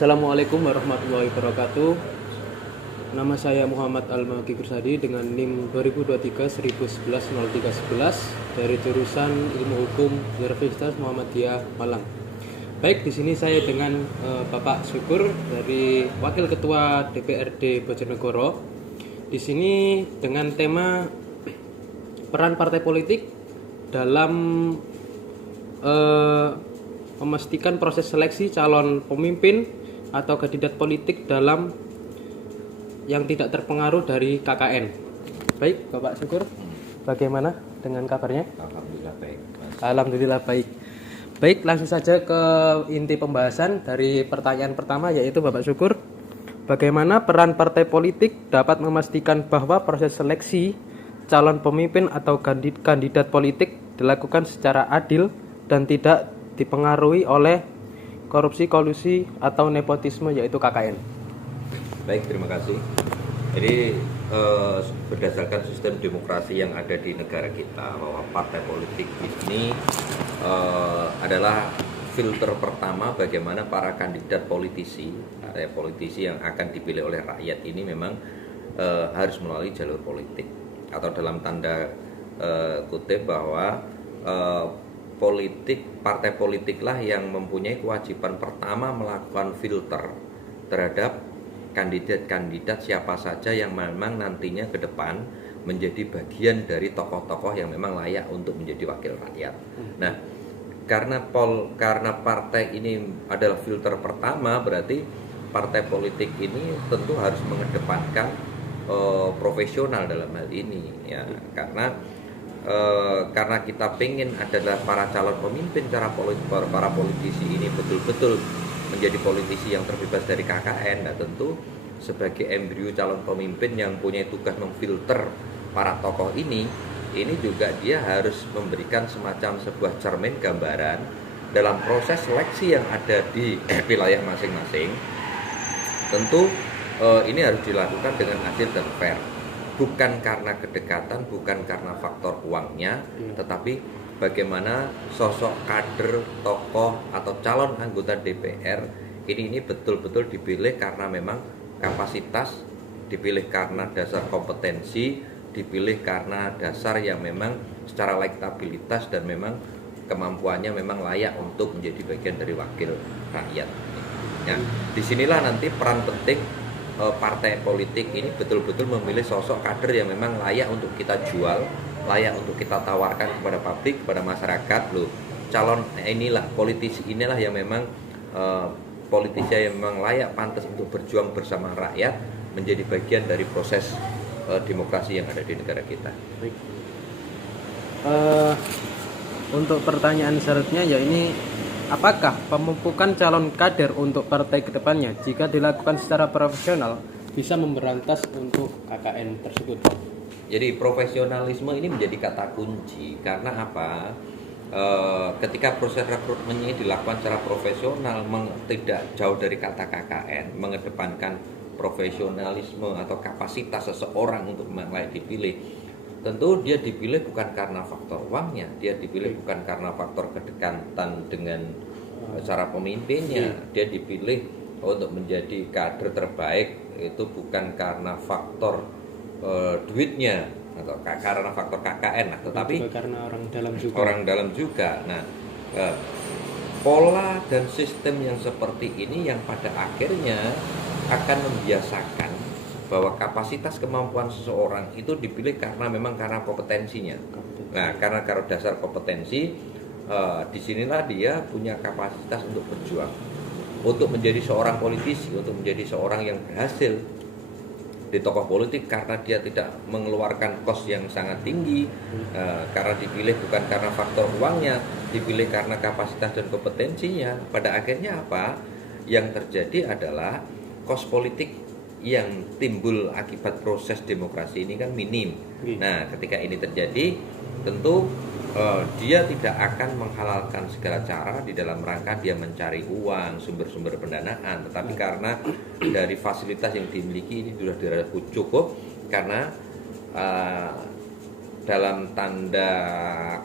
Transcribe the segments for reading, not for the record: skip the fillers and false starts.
Assalamualaikum warahmatullahi wabarakatuh. Nama saya Muhammad Almaki Kursadi dengan NIM 2023-111011 dari jurusan Ilmu Hukum Universitas Muhammadiyah Malang. Baik, di sini saya dengan Bapak Syukur dari Wakil Ketua DPRD Bojonegoro. Di sini dengan tema peran partai politik dalam memastikan proses seleksi calon pemimpin atau kandidat politik dalam yang tidak terpengaruh dari KKN. Baik, Bapak Syukur, bagaimana dengan kabarnya? Alhamdulillah baik, Mas. Alhamdulillah baik. Baik, langsung saja ke inti pembahasan dari pertanyaan pertama, yaitu Bapak Syukur, bagaimana peran partai politik dapat memastikan bahwa proses seleksi calon pemimpin atau kandidat politik dilakukan secara adil dan tidak dipengaruhi oleh korupsi, kolusi, atau nepotisme, yaitu KKN. Baik, terima kasih. Jadi berdasarkan sistem demokrasi yang ada di negara kita, bahwa partai politik ini adalah filter pertama bagaimana para kandidat politisi yang akan dipilih oleh rakyat ini memang harus melalui jalur politik, atau dalam tanda kutip bahwa partai politiklah yang mempunyai kewajiban pertama melakukan filter terhadap kandidat-kandidat siapa saja yang memang nantinya ke depan menjadi bagian dari tokoh-tokoh yang memang layak untuk menjadi wakil rakyat. Nah, karena partai ini adalah filter pertama, berarti partai politik ini tentu harus mengedepankan profesional dalam hal ini, ya, karena kita pengen adalah para calon pemimpin, para politisi ini betul-betul menjadi politisi yang terbebas dari KKN. Nah, tentu sebagai embrio calon pemimpin yang punya tugas memfilter para tokoh ini juga dia harus memberikan semacam sebuah cermin gambaran dalam proses seleksi yang ada di wilayah masing-masing. Tentu ini harus dilakukan dengan adil dan fair. Bukan karena kedekatan, bukan karena faktor uangnya, tetapi bagaimana sosok kader, tokoh, atau calon anggota DPR ini betul-betul dipilih karena memang kapasitas, dipilih karena dasar kompetensi, dipilih karena dasar yang memang secara elektabilitas dan memang kemampuannya memang layak untuk menjadi bagian dari wakil rakyat. Ya, disinilah nanti peran penting partai politik ini betul-betul memilih sosok kader yang memang layak untuk kita jual, layak untuk kita tawarkan kepada publik, kepada masyarakat. Loh, calon inilah, politisi inilah yang memang politisi yang memang layak, pantas untuk berjuang bersama rakyat, menjadi bagian dari proses demokrasi yang ada di negara kita. Baik. Untuk pertanyaan selanjutnya, ya ini, apakah pemupukan calon kader untuk partai kedepannya jika dilakukan secara profesional bisa memberantas untuk KKN tersebut? Jadi profesionalisme ini menjadi kata kunci, karena apa? Ketika proses rekrutmennya dilakukan secara profesional, tidak jauh dari kata KKN, mengedepankan profesionalisme atau kapasitas seseorang untuk layak dipilih. Tentu dia dipilih bukan karena faktor uangnya, dia dipilih bukan karena faktor kedekatan dengan cara pemimpinnya, dia dipilih untuk menjadi kader terbaik itu bukan karena faktor duitnya atau karena faktor KKN, tetapi karena orang dalam juga. Nah, pola dan sistem yang seperti ini yang pada akhirnya akan membiasakan bahwa kapasitas kemampuan seseorang itu dipilih karena memang karena kompetensinya. Nah, karena dasar kompetensi, disinilah dia punya kapasitas untuk berjuang, untuk menjadi seorang politisi, untuk menjadi seorang yang berhasil di tokoh politik, karena dia tidak mengeluarkan kos yang sangat tinggi, karena dipilih bukan karena faktor uangnya, dipilih karena kapasitas dan kompetensinya. Pada akhirnya apa? Yang terjadi adalah kos politik yang timbul akibat proses demokrasi ini kan minim. Nah, ketika ini terjadi, tentu dia tidak akan menghalalkan segala cara di dalam rangka dia mencari uang, sumber-sumber pendanaan, tetapi karena dari fasilitas yang dimiliki ini sudah dirasa cukup, karena dalam tanda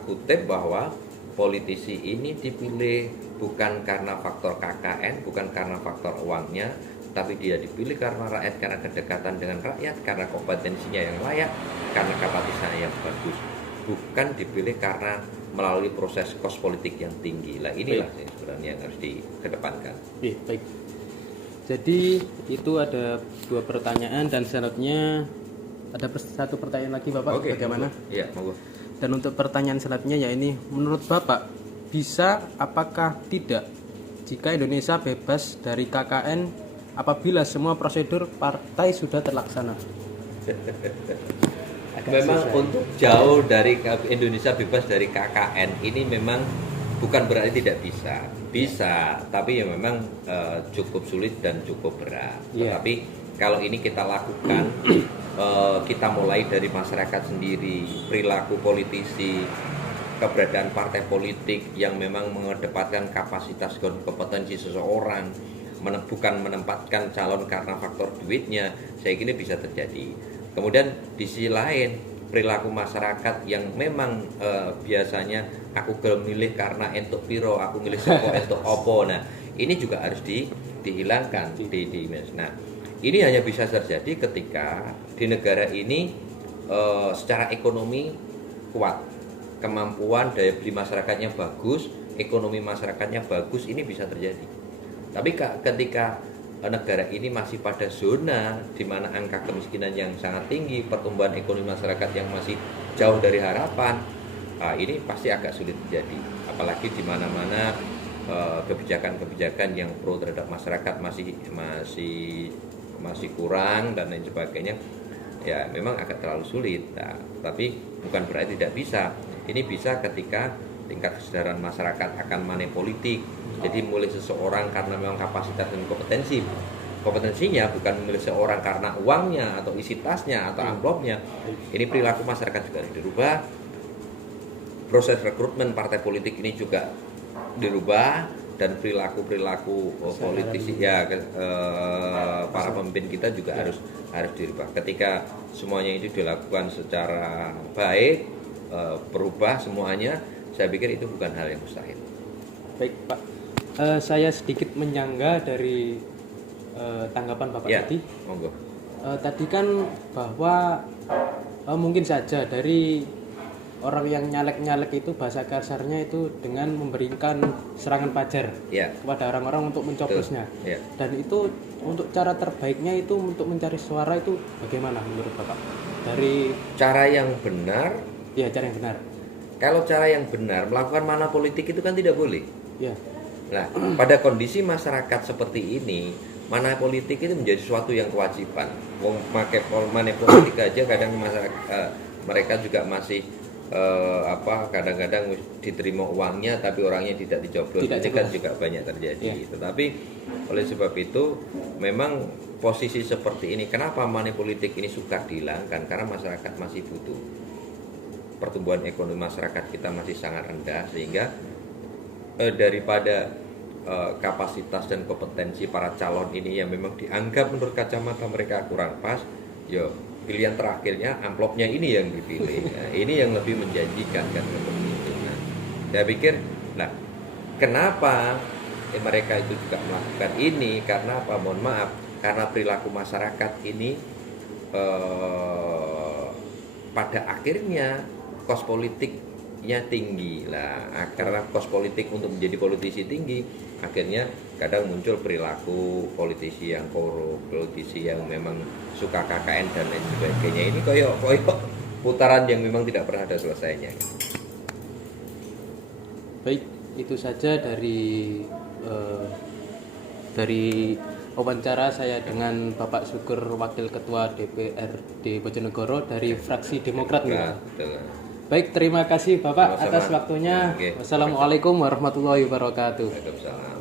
kutip bahwa politisi ini dipilih bukan karena faktor KKN, bukan karena faktor uangnya, tapi dia dipilih karena rakyat, karena kedekatan dengan rakyat, karena kompetensinya yang layak, karena kapasitasnya yang bagus, bukan dipilih karena melalui proses kos politik yang tinggi. Lah inilah yang sebenarnya yang harus dikedepankan. Baik. Jadi itu ada 2 pertanyaan dan selanjutnya ada satu pertanyaan lagi Bapak. Oke, bagaimana? Iya, monggo. Dan untuk pertanyaan selanjutnya ya ini, menurut Bapak bisa apakah tidak jika Indonesia bebas dari KKN apabila semua prosedur partai sudah terlaksana? Memang susah. untuk jauh dari Indonesia bebas dari KKN ini memang bukan berarti tidak bisa, tapi ya memang cukup sulit dan cukup berat. Iya. Tetapi kalau ini kita lakukan, kita mulai dari masyarakat sendiri, perilaku politisi, keberadaan partai politik yang memang mengedepankan kapasitas dan kompetensi seseorang, bukan menempatkan calon karena faktor duitnya, saya kira bisa terjadi. Kemudian di sisi lain, perilaku masyarakat yang memang biasanya aku gelem milih karena entuk piro, aku milih sapa entuk opo. Nah, ini juga harus dihilangkan Nah, ini hanya bisa terjadi ketika di negara ini secara ekonomi kuat, kemampuan daya beli masyarakatnya bagus, ekonomi masyarakatnya bagus, ini bisa terjadi. Tapi ketika negara ini masih pada zona di mana angka kemiskinan yang sangat tinggi, pertumbuhan ekonomi masyarakat yang masih jauh dari harapan, ini pasti agak sulit terjadi. Apalagi di mana-mana kebijakan-kebijakan yang pro terhadap masyarakat masih kurang dan lain sebagainya, ya memang agak terlalu sulit. Nah, tapi bukan berarti tidak bisa. Ini bisa ketika tingkat kesadaran masyarakat akan money politik. Jadi memilih seseorang karena memang kapasitas dan kompetensinya, bukan memilih seseorang karena uangnya atau isi tasnya atau amplopnya. Ini perilaku masyarakat juga harus dirubah. Proses rekrutmen partai politik ini juga dirubah, dan perilaku politisi para pemimpin kita juga harus dirubah. Ketika semuanya itu dilakukan secara baik, berubah semuanya, saya pikir itu bukan hal yang mustahil. Baik Pak, saya sedikit menyangga dari tanggapan Bapak tadi. Monggo. Tadi kan bahwa mungkin saja dari orang yang nyalek-nyalek itu bahasa kasarnya itu dengan memberikan serangan pajar kepada orang-orang untuk mencoblosnya. Dan itu untuk cara terbaiknya itu untuk mencari suara itu bagaimana menurut Bapak? Dari cara yang benar? Ya, cara yang benar. Kalau cara yang benar, melakukan mana politik itu kan tidak boleh. Ya. Nah, pada kondisi masyarakat seperti ini, mana politik itu menjadi suatu yang kewajiban. Wong pakai mana politik aja kadang masyarakat mereka juga masih kadang-kadang diterima uangnya tapi orangnya tidak dicoblos. Ini kan juga banyak terjadi. Tetapi oleh sebab itu memang posisi seperti ini, kenapa money politik ini sukar dihilangkan? Karena masyarakat masih butuh. Pertumbuhan ekonomi masyarakat kita masih sangat rendah, sehingga daripada kapasitas dan kompetensi para calon ini yang memang dianggap menurut kacamata mereka kurang pas, pilihan terakhirnya amplopnya ini yang dipilih. Nah, ini yang lebih menjanjikan kan seperti itu. Nah, saya pikir, kenapa mereka itu juga melakukan ini? Karena apa? Mohon maaf, karena perilaku masyarakat ini pada akhirnya kos politiknya tinggi lah. Karena kos politik untuk menjadi politisi tinggi, akhirnya kadang muncul perilaku politisi yang korup, politisi yang memang suka KKN dan lain sebagainya. Ini koyok putaran yang memang tidak pernah ada selesainya. Baik, itu saja dari wawancara saya dengan Bapak Syukur, Wakil Ketua DPRD Bojonegoro dari fraksi Demokrat. Baik, terima kasih Bapak atas waktunya. Wassalamualaikum warahmatullahi wabarakatuh. Waalaikumsalam.